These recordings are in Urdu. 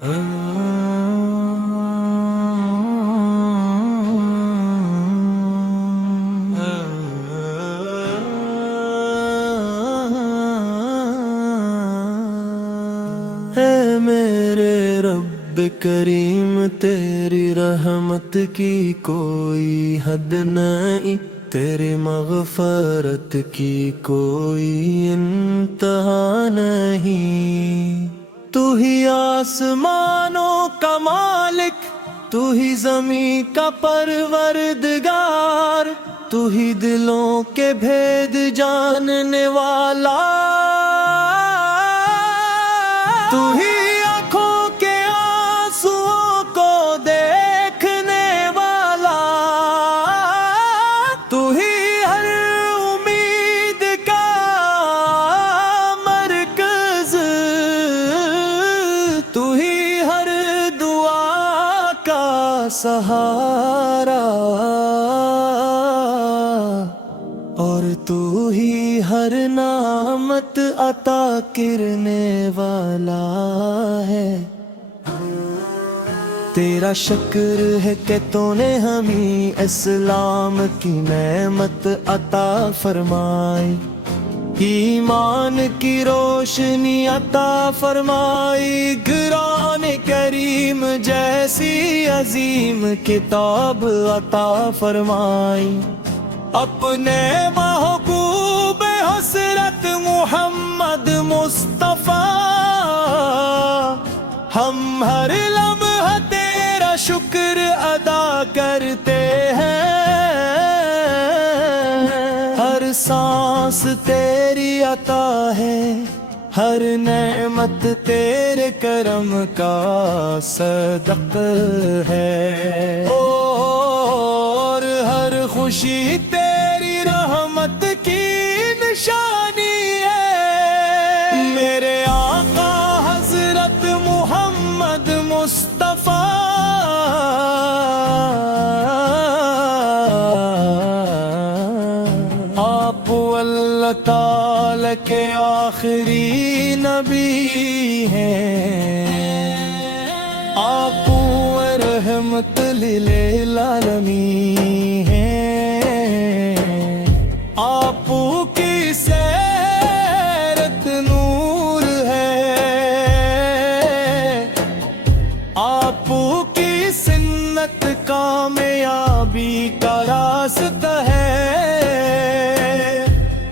اے میرے رب کریم تیری رحمت کی کوئی حد نہیں، تیری مغفرت کی کوئی انتہا نہیں۔ تو ہی آسمانوں کا مالک، تو ہی زمین کا پروردگار، تو ہی دلوں کے بھید جاننے والا، تو ہی آنکھوں کے آنسوؤں کو دیکھنے والا، تو ہی ہر امید کا مرکز، تو ہی ہر دعا کا سہارا، اور تو ہی ہر نعمت عطا کرنے والا ہے۔ تیرا شکر ہے کہ تو نے ہمیں اسلام کی نعمت عطا فرمائی، ایمان کی روشنی عطا فرمائی، قرآن کریم جیسی عظیم کتاب عطا فرمائی، اپنے محبوب حسرت محمد مصطفیٰ، ہم ہر لمحہ تیرا شکر ادا کرتے ہیں، ہر سانس تیری عطا ہے، ہر نعمت تیرے کرم کا صدق ہے، اور ہر خوشی تیری رحمت کی نشانی ہے۔ میرے آقا حضرت محمد مصطفیٰ، آپ اللہ تعالی کے آخری نبی ہیں، آپ رحمت للعالمین ہیں، آپ کی سیرت نور ہے، آپ کی سنت کامیابی کا راستہ ہے،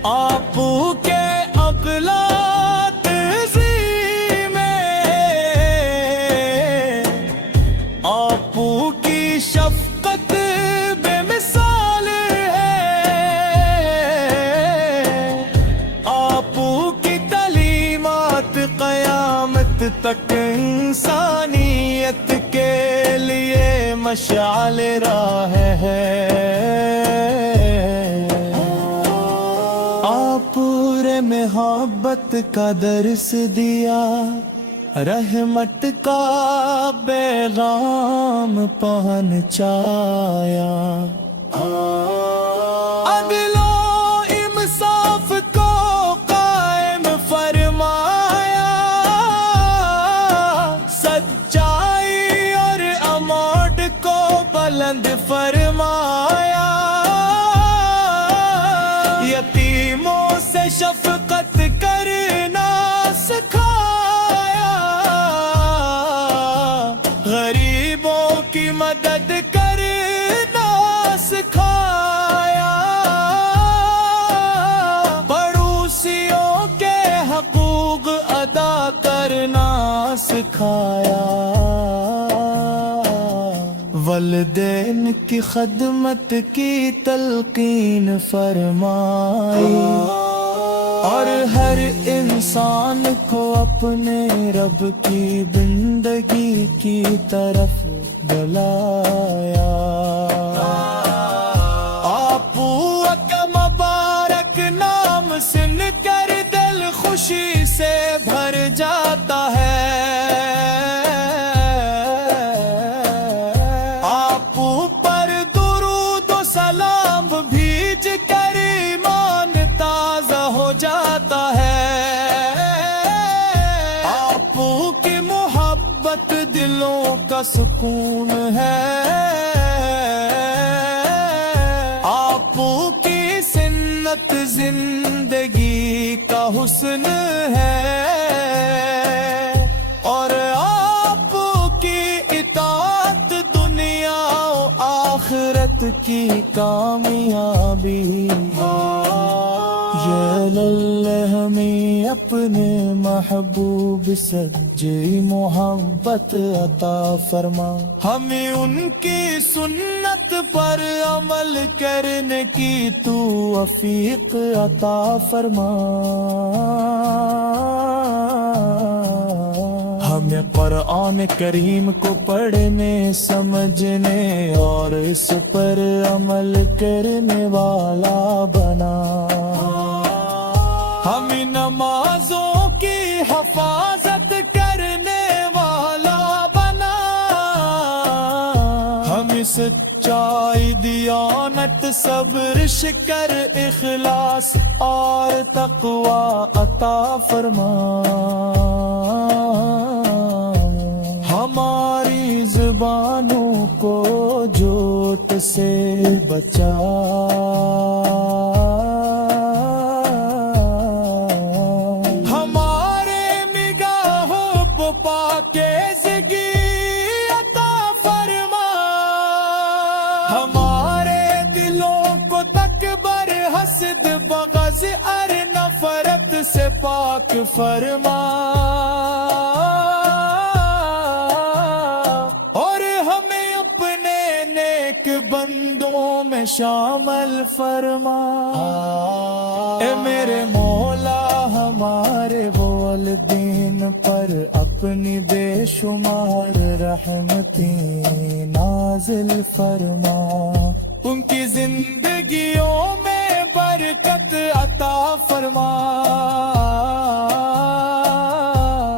آپ کے اقلات عظیم میں، آپ کی شفقت بے مثال ہے، آپ کی تعلیمات قیامت تک انسانیت کے لیے مشعل راہ ہے۔ آپ پورے محبت کا درس دیا، رحمت کا پیغام پہنچایا، عدل و انصاف کو قائم فرمایا، سچائی اور امانت کو بلند فرمایا، یتیموں سے شفقت کرنا سکھایا، غریبوں کی مدد کرنا سکھایا، پڑوسیوں کے حقوق ادا کرنا سکھایا، والدین کی خدمت کی تلقین فرمائی، اور ہر انسان کو اپنے رب کی بندگی کی طرف بلایا، آپ کا مبارک نام سن کر دل خوشی سے بھر جاتا ہے، آپ پر درود و سلام بھیج کر ایمان تازہ ہو جاتا ہے، آپ کی محبت محبت دلوں کا سکون ہے، آپ کی سنت زندگی کا حسن ہے، اور آپ کی اطاعت دنیا و آخرت کی کامیابی ہے۔ یا اللہ ہمیں اپنے محبوب سچی محبت عطا فرما، ہمیں ان کی سنت پر عمل کرنے کی توفیق عطا فرما، ہمیں قرآن کریم کو پڑھنے سمجھنے اور اس پر عمل کرنے والا بنا، ہمیں نمازوں کی حفاظت کرنے والا بنا، ہمیں سچائی دیانت صبر شکر اخلاص اور تقوی عطا فرما، ہماری زبانوں کو جھوٹ سے بچا، ہمارے نگاہوں کو پاکیزگی عطا فرما، ہمارے دلوں کو تکبر حسد بغض اور نفرت سے پاک فرما، بندوں میں شامل فرما، اے میرے مولا ہمارے والدین پر اپنی بے شمار رحمتیں نازل فرما، ان کی زندگیوں میں برکت عطا فرما،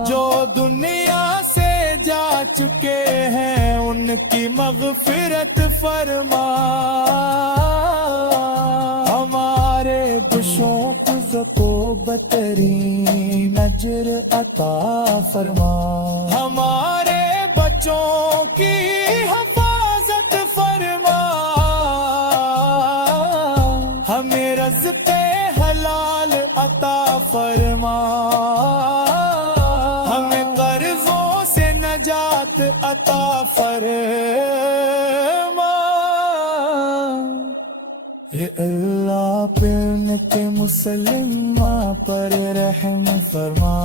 جو دنیا سے جا چکے ہیں ان کی مغفرت فرما، ہمارے بشوں کو بہترین اجر عطا فرما، ہمارے بچوں کی حفاظت فرما، ہمیں رزق حلال عطا فرما، ہمیں قرضوں سے نجات عطا فرما، اے اللہ پن کے مسلمہ پر رحم فرما،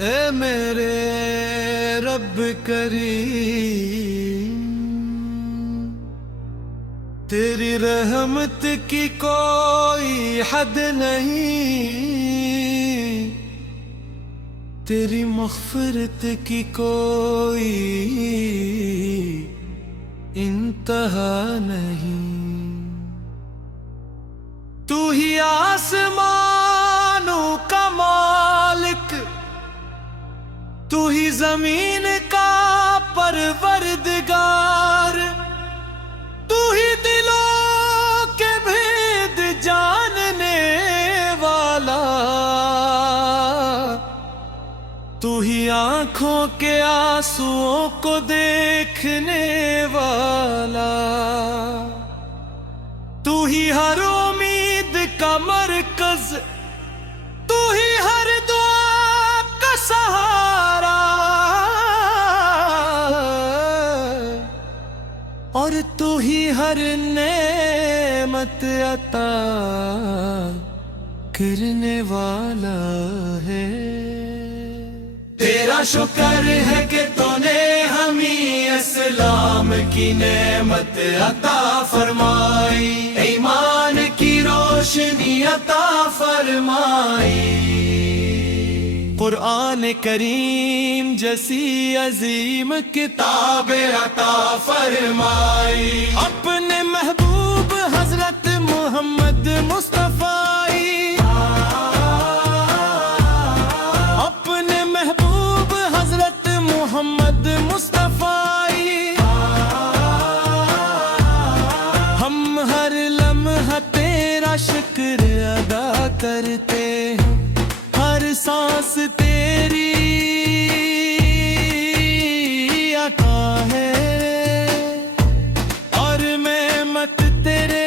اے میرے رب کریم، تیری رحمت کی کوئی حد نہیں، تیری مغفرت کی کوئی انتہا نہیں، تو ہی آسمانوں کا مالک، تو ہی زمین کا پروردگار، تو ہی دلوں کے بھید جاننے والا، تو ہی آنکھوں کے آنسوؤں کو دیکھنے والا، تو ہی ہر امید کا مرکز، تو ہی ہر دعا کا سہارا، اور تو ہی ہر نعمت عطا کرنے والا ہے۔ تیرا شکر ہے کہ تو نے ہمیں اسلام کی نعمت عطا فرمائی، ایمان کی روشنی عطا فرمائی، قرآن کریم جیسی عظیم کتاب عطا فرمائی، اپنے محبوب حضرت محمد مصطفی، اپنے محبوب حضرت محمد مصطفی، ہم ہر لمحہ تیرا شکر ادا کرتے ہیں، ہر سانس تیری عطا ہے، اور نعمت تیرے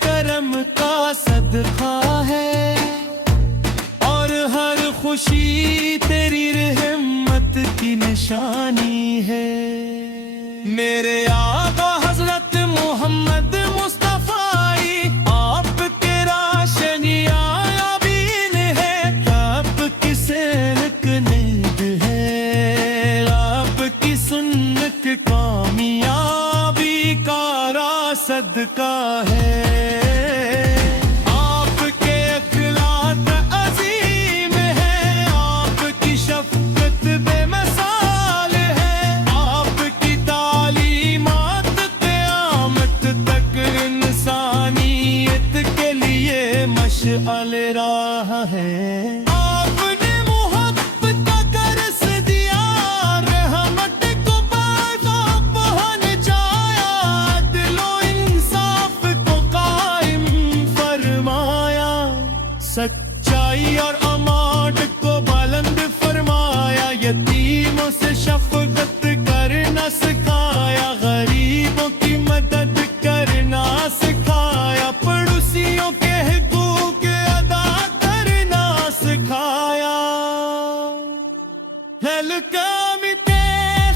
کرم کا صدقہ ہے، اور ہر خوشی تیری رحمت کی نشانی ہے۔ میرے آقا حضرت محمد مصطفی آپ کے راشن یابین ہے، آپ کی سلک نیند ہے، آپ کی سنت کامیابی کا صدقہ ہے، آپ کے اخلاق عظیم ہے، آپ کی شفقت بے مثال ہے، آپ کی تعلیمات قیامت تک انسانیت کے لیے مشعل راہ ہے۔ آپ نے محبت کا درس دیا، رحمت کو پیغام پہنچایا، عدل و انصاف کو قائم فرمایا، سچائی اور امانت کو بلند فرمایا، یتیموں سے شفقت کرنا سکھایا، غریبوں کی مدد کرنا سکھایا، پڑوسیوں کے حقوق ادا کرنا سکھایا، ہلکامی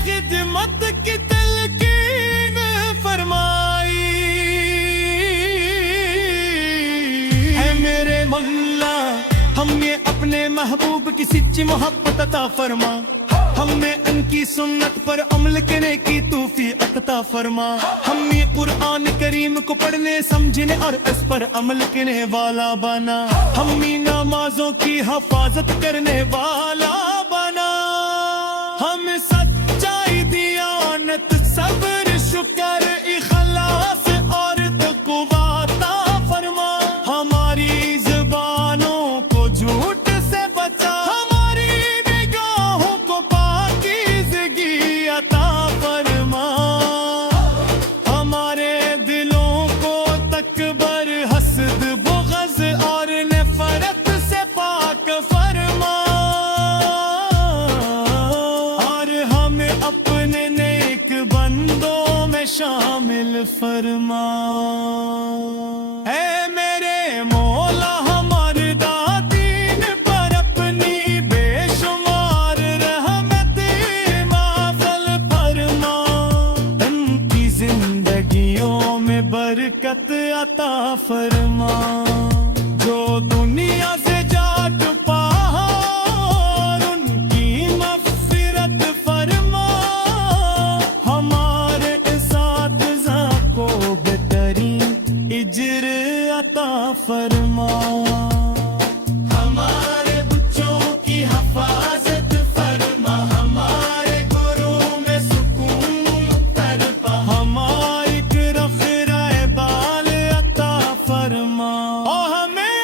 خدمت کی تلقین فرمائی، اے میرے مولا ہمیں اپنے محبوب کی سچی محبت عطا فرما، ہمیں ان کی سنت پر عمل کرنے کی توفیق عطا فرما، ہمیں قرآن کریم کو پڑھنے سمجھنے اور اس پر عمل کرنے والا بنا، ہمیں نمازوں کی حفاظت کرنے والا بنا، ہم سچائی دیانت صبر شکر اخلاص اور تقویٰ عطا فرما، ہماری زبانوں کو جھوٹ سے بچا، ہماری نگاہوں کو پاکیزگی عطا فرما، ہمارے دلوں کو تکبر حسد بغض اور نفرت سے پاک فرما، اور ہمیں اپنے نیک بندوں میں شامل فرما، اے میرے مولا ہمارے دین پر اپنی بے شمار رحمت نازل فرما، ان کی زندگیوں میں برکت عطا فرما، جو دنیا سے جاٹ پار ان کی مغفرت فرما، ہمارے اساتذہ کو بہترین اجر عطا فرما، ہمارے بچوں کی حفاظت فرما، ہمارے گھروں میں سکون برپا، ہماری رخرہ بال عطا فرما، اور ہمیں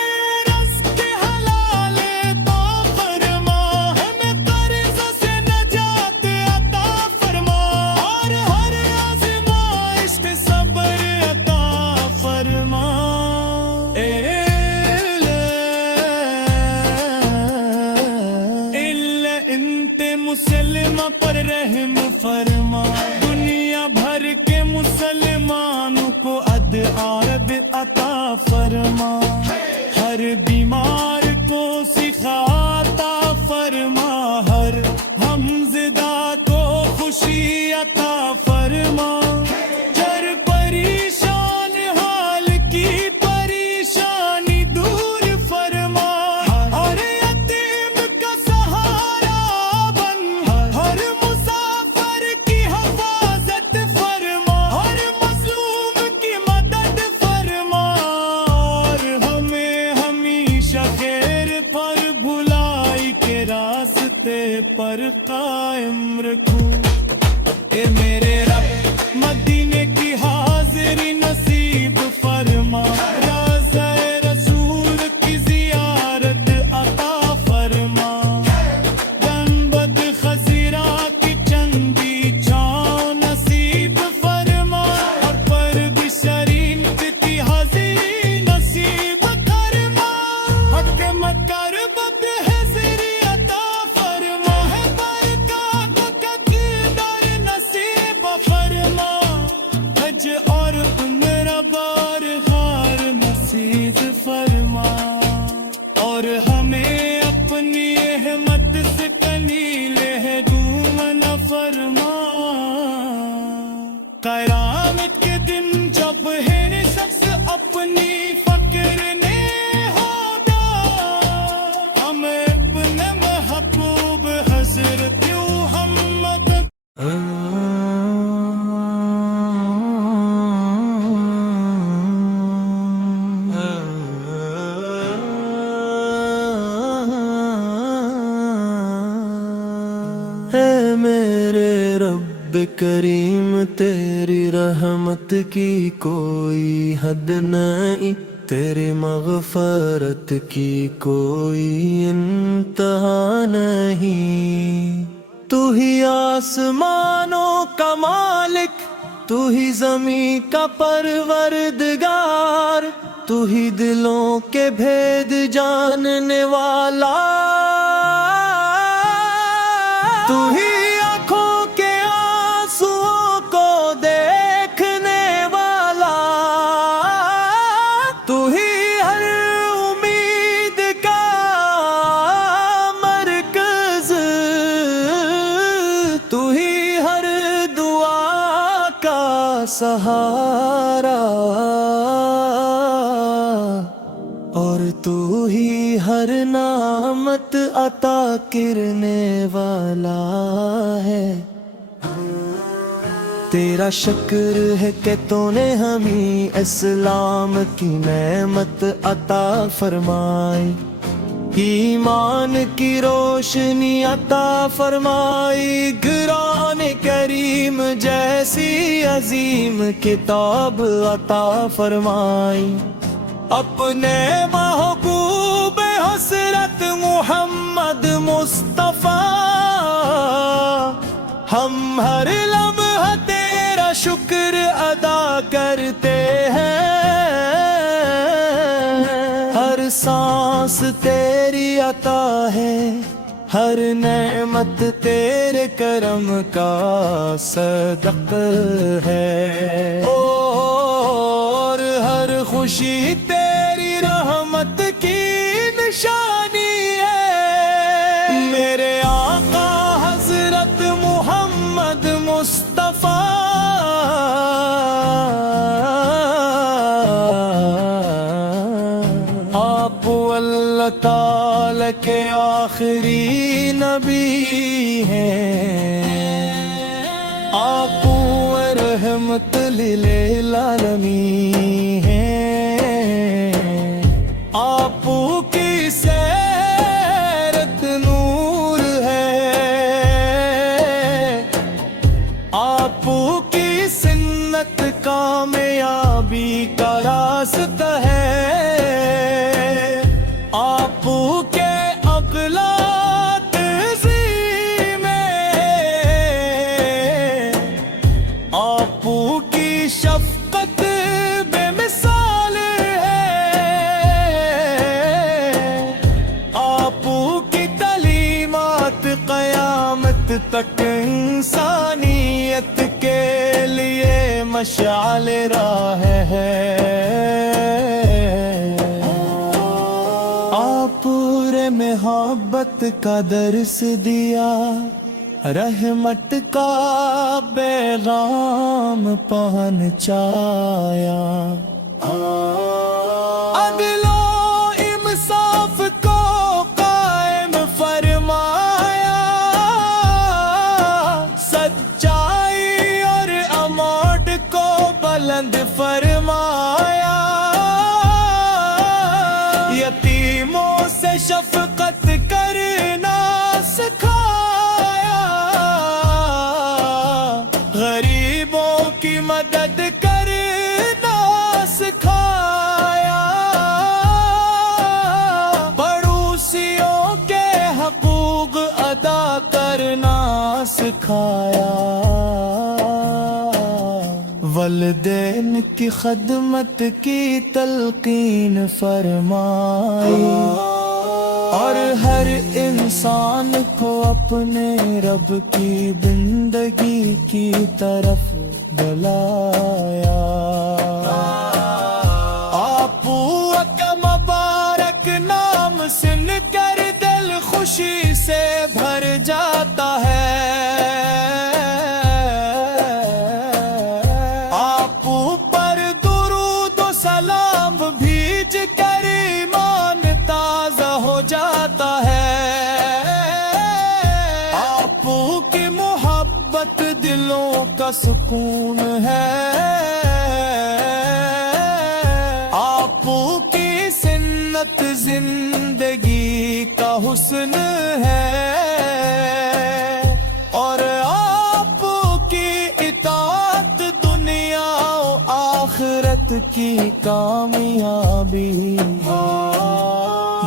رزق حلال عطا فرما، ہمیں قرض سے نجات عطا فرما، اور ہر آزمائش میں صبر عطا فرما، انت مسلمہ پر رحم فرما، دنیا بھر کے مسلمانوں کو عدل عطا فرما، ہر بیمار کو شفا عطا فرما، ہر غمزدہ کو خوشی عطا فرما، ہر پریشان حال کی پریشانی دور فرما، ہر یتیم کا سہارا بن، ہر مسافر کی حفاظت فرما، ہر مظلوم کی مدد فرما، اور پر قائم رکھوں اے میرے رب مدینے کی حاضری نصیب فرما روضہ رسول کی زیارت عطا فرما گنبد خضرا کی چندی چھاؤں نصیب فرما اور پرب شریف کی حاضری نصیب فرما حق مکرب بحضری عطا فرما ہے برکات کا دیدار نصیب فرما حج اور عمرہ بار غار نصیب فرما اور ہمیں اپنی احمد سے کنیل ہے دوں نہ فرما قیامت کے دن جب ہے شخص اپنی فقر نے ہوگا ہمیں اپنے محبوب حضرت محمد اے میرے رب کریم تیری رحمت کی کوئی حد نہیں تیری مغفرت کی کوئی انتہا نہیں تو ہی آسمانوں کا مالک تو ہی زمین کا پروردگار تو ہی دلوں کے بھید جاننے والا تو ہی آنکھوں کے آنسوؤں کو دیکھنے والا تو ہی ہر امید کا مرکز تو ہی ہر دعا کا سہارا اور تو ہی ہر نعمت عطا کرنے والا ہے تیرا شکر ہے کہ تو نے ہمیں اسلام کی نعمت عطا فرمائی ایمان کی روشنی عطا فرمائی قرآن کریم جیسی عظیم کتاب عطا فرمائی اپنے محبوب حضرت محمد مصطفیٰ ہم ہر لمحہ تیرا شکر ادا کرتے ہیں ہر سانس تیری عطا ہے ہر نعمت تیرے کرم کا صدق ہے اور ہر خوشی تیری رحمت کی نشانی ہے میرے آقا حضرت محمد مصطفیٰ آپ اللہ تعالی کے آخری نبی ہیں آپ رحمت للعالمین ہیں آپ کی سیرت نور ہے آپ کی سنت کامیابی کا راستہ ہے آپ کے اقلات آپ کی شفقت بے مثال ہے آپ کی تعلیمات قیامت تک انسانیت کے لیے مشعل راہ ہے آپ پورے محبت کا درس دیا رحمت کا پیغام پہنچایا عدل و انصاف کو قائم فرمایا سچائی اور امانت کو بلند فرمایا یتیموں سے شفقت کرنا سکھایا غریبوں کی مدد کرنا سکھایا، پڑوسیوں کے حقوق ادا کرنا سکھایا، والدین کی خدمت کی تلقین فرمائی، اور ہر انسان کو اپنے رب کی بندگی کی طرف بلایا۔ آپو کا مبارک نام سن کر دل خوشی سے بھر جاتا ہے، آپو پر درود و سلام بھیج کر ایمان تازہ ہو جاتا ہے، آپو کی محبت دلوں کا سکون ہے، آپو کی سنت زندگی کا حسن ہے، اور آپ کی اطاعت دنیا و آخرت کی کامیابی۔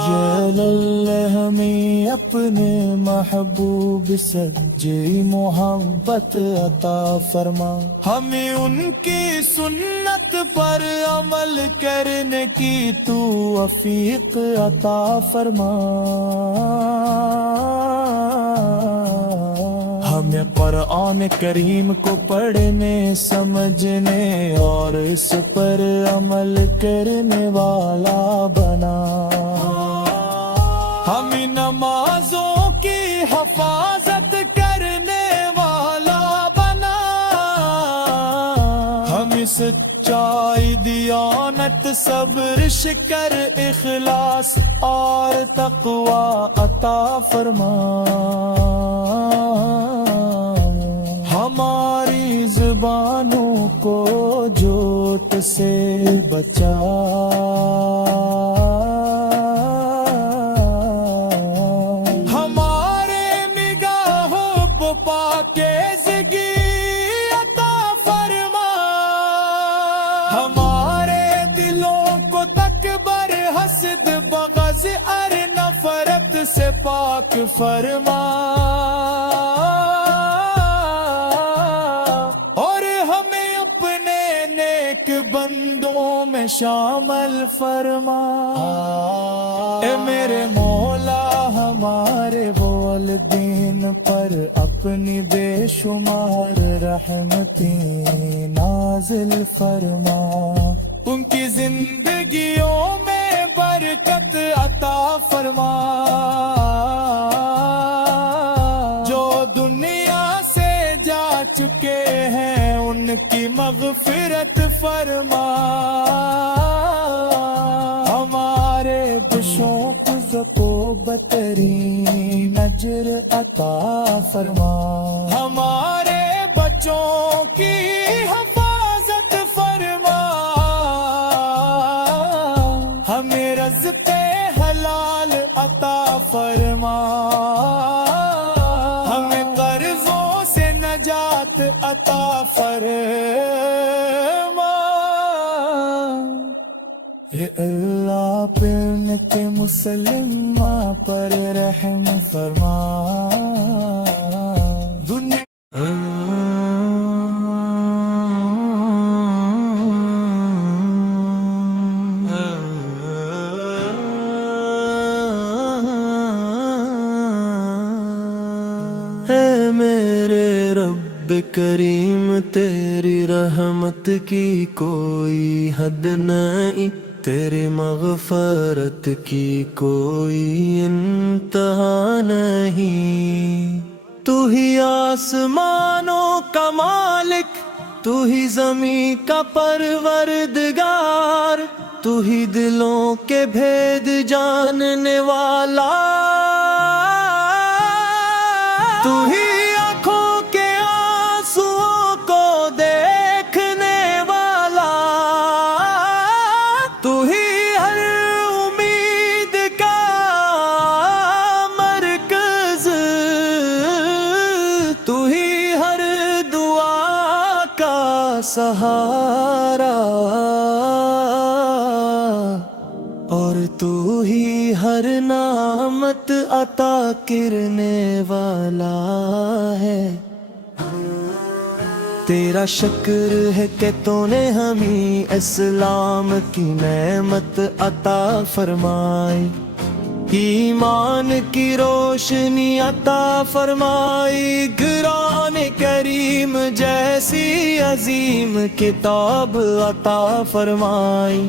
یا اللہ ہمیں اپنے محبوب سچی محبت عطا فرما، ہمیں ان کی سنت پر عمل کرنے کی توفیق عطا فرما، ہمیں قرآن کریم کو پڑھنے سمجھنے اور اس پر عمل کرنے والا بنا، ہمیں نمازوں کی حفاظت کرنے والا بنا، ہمیں سچائی دیانت صبر شکر اخلاص اور تقوی عطا فرما، ہماری زبانوں کو جھوٹ سے بچا، ہمارے نگاہوں کو پاکیزگی عطا فرما، ہمارے دلوں کو تکبر حسد بغض اور نفرت سے پاک فرما، اور ہمیں اپنے نیک بندوں میں شامل فرما۔ اے میرے مولا ہمارے والدین پر اپنی بے شمار رحمتیں نازل فرما، ان کی زندگیوں میں برکت عطا فرما، جو دنیا سے جا چکے ہیں ان کی مغفرت فرما، ہمارے بشوں کو زکو بترین اجر عطا فرما، ہمارے بچوں کی حفاظت فرما، ہمیں رزق حلال عطا فرما، ہمیں قرضوں سے نجات عطا فرما۔ اے اللہ پنت مسلمہ پر رحم فرما، دنیا اے میرے رب کریم تیری رحمت کی کوئی حد نہیں، تیری مغفرت کی کوئی انتہا نہیں، تو ہی آسمانوں کا مالک، تو ہی زمین کا پروردگار، تو ہی دلوں کے بھید جاننے والا، تو ہی آنکھوں کے آنسوؤں کو دیکھنے والا، تو ہی ہر امید کا مرکز، تو ہی ہر دعا کا سہارا، اور تو ہی ہر نعمت عطا کرنے والا ہے۔ تیرا شکر ہے کہ تو نے ہمیں اسلام کی نعمت عطا فرمائی، ایمان کی روشنی عطا فرمائی، قرآن کریم جیسی عظیم کتاب عطا فرمائی،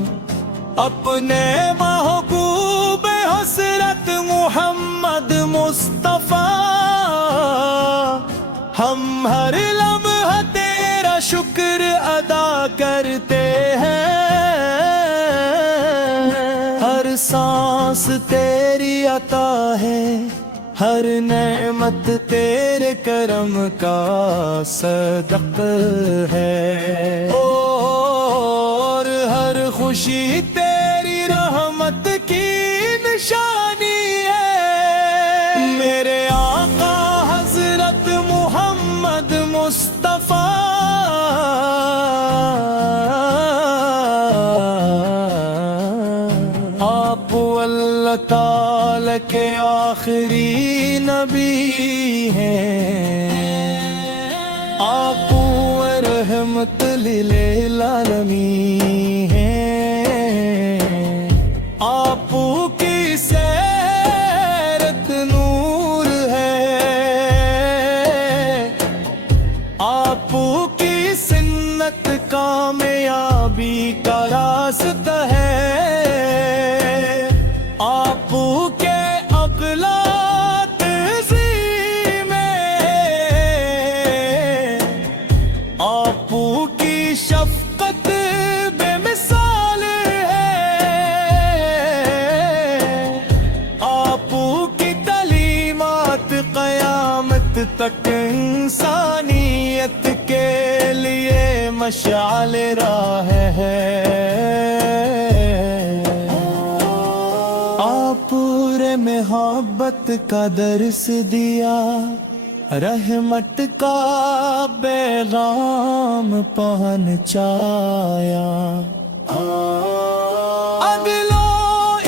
اپنے محبوب حضرت محمد مصطفیٰ ہم ہر لمحہ تیرا شکر ادا کرتے ہیں، ہر سانس تیری عطا ہے، ہر نعمت تیرے کرم کا صدق ہے، اور ہر خوشی تیری رحمت کی نشانی ہے۔ میرے آقا حضرت محمد مصطفیٰ آپ اللہ تعالی کے آخری نبی ہیں، آپ رحمت للعالمین ہیں، آپ کی سیرت نور ہے، آپ کی سنت کامیابی کا راستہ ہے، آپ کے اقلات عظیمیں، آپ کی شفقت بے مثال ہے، آپ کی تعلیمات قیامت تک انسانیت کے لیے مشعل راہ ہے، آپ پورے محبت کا درس دیا، رحمت کا پیغام پہنچایا، عدل و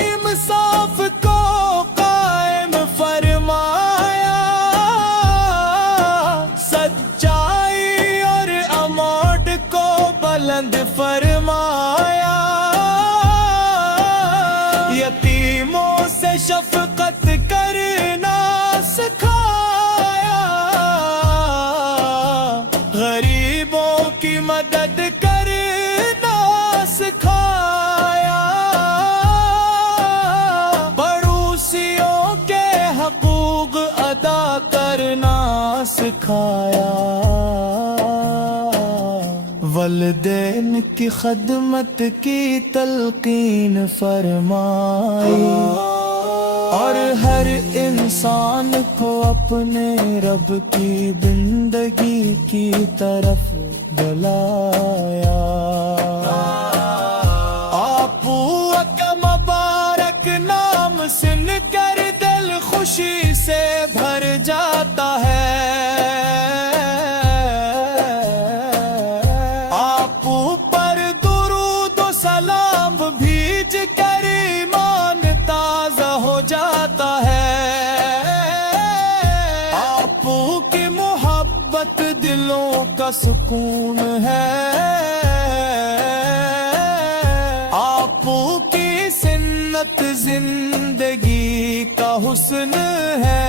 انصاف کو قائم فرمایا، سچائی اور امانت کو بلند فرمایا، یتیموں سے شفقت کرنا سکھایا، غریبوں کی مدد کرنا سکھایا، پڑوسیوں کے حقوق ادا کرنا سکھایا، والدین کی خدمت کی تلقین فرمائی، اور ہر انسان کو اپنے رب کی بندگی کی طرف بلایا، آپ کا مبارک نام سن کر دل خوشی سے بھر جاتا ہے، آپ پر درود و سلام بھیج کر ایمان تازہ ہو جاتا ہے، آپ کی محبت دلوں کا سکون ہے، آپ کی سنت زندگی کا حسن ہے،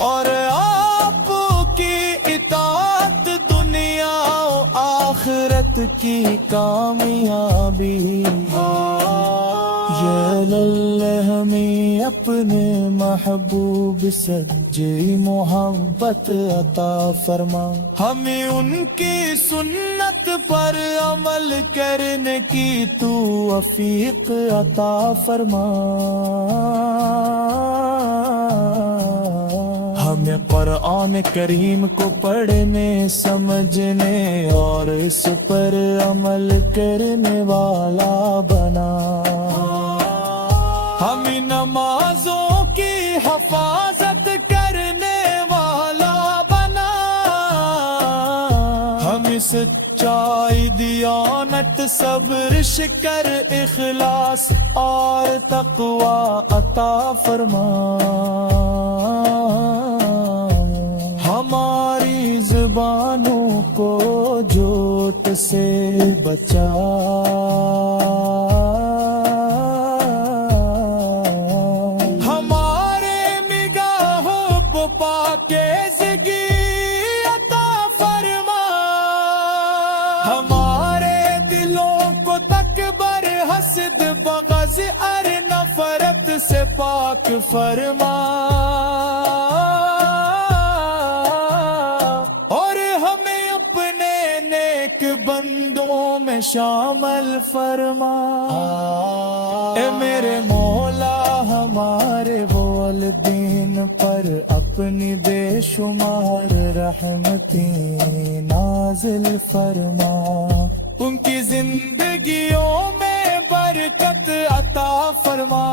اور آپ کی اطاعت دنیا و آخرت کی کامیابی یا اللہ ہمیں اپنے محبوب سے جی محبت عطا فرما، ہمیں ان کی سنت پر عمل کرنے کی توفیق عطا فرما، ہمیں قرآن کریم کو پڑھنے سمجھنے اور اس پر عمل کرنے والا بنا، ہمیں نمازوں کی حفاظت کرنے والا بنا، کی سچائی دیانت صبر شکر اخلاص اور تقوی عطا فرما ہماری زبانوں کو جھوٹ سے بچا ہمارے نگاہوں کو پاکیزگی عطا فرما ہمارے دلوں کو تکبر حسد بغض اور نفرت سے پاک فرما اور ہمیں اپنے نیک بندوں میں شامل فرما اے میرے مولا ہمارے والدین پر اپنی بے شمار رحمتیں نازل فرما ان کی زندگیوں میں برکت عطا فرما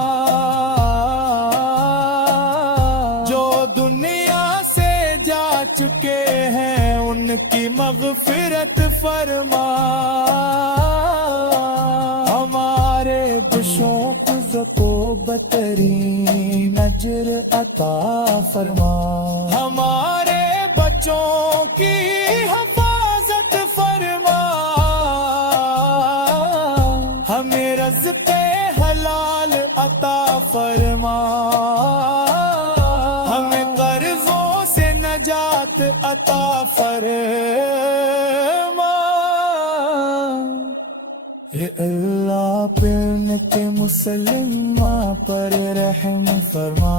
جو دنیا سے جا چکے ہیں ان کی مغفرت فرما ہمارے بشوں کو بہترین اجر عطا فرما ہمارے بچوں کی حفاظت فرما ہمیں رزق حلال عطا فرما ہمیں قرضوں سے نجات عطا فرما اے اللہ پن کے مسلمہ پر رحم فرما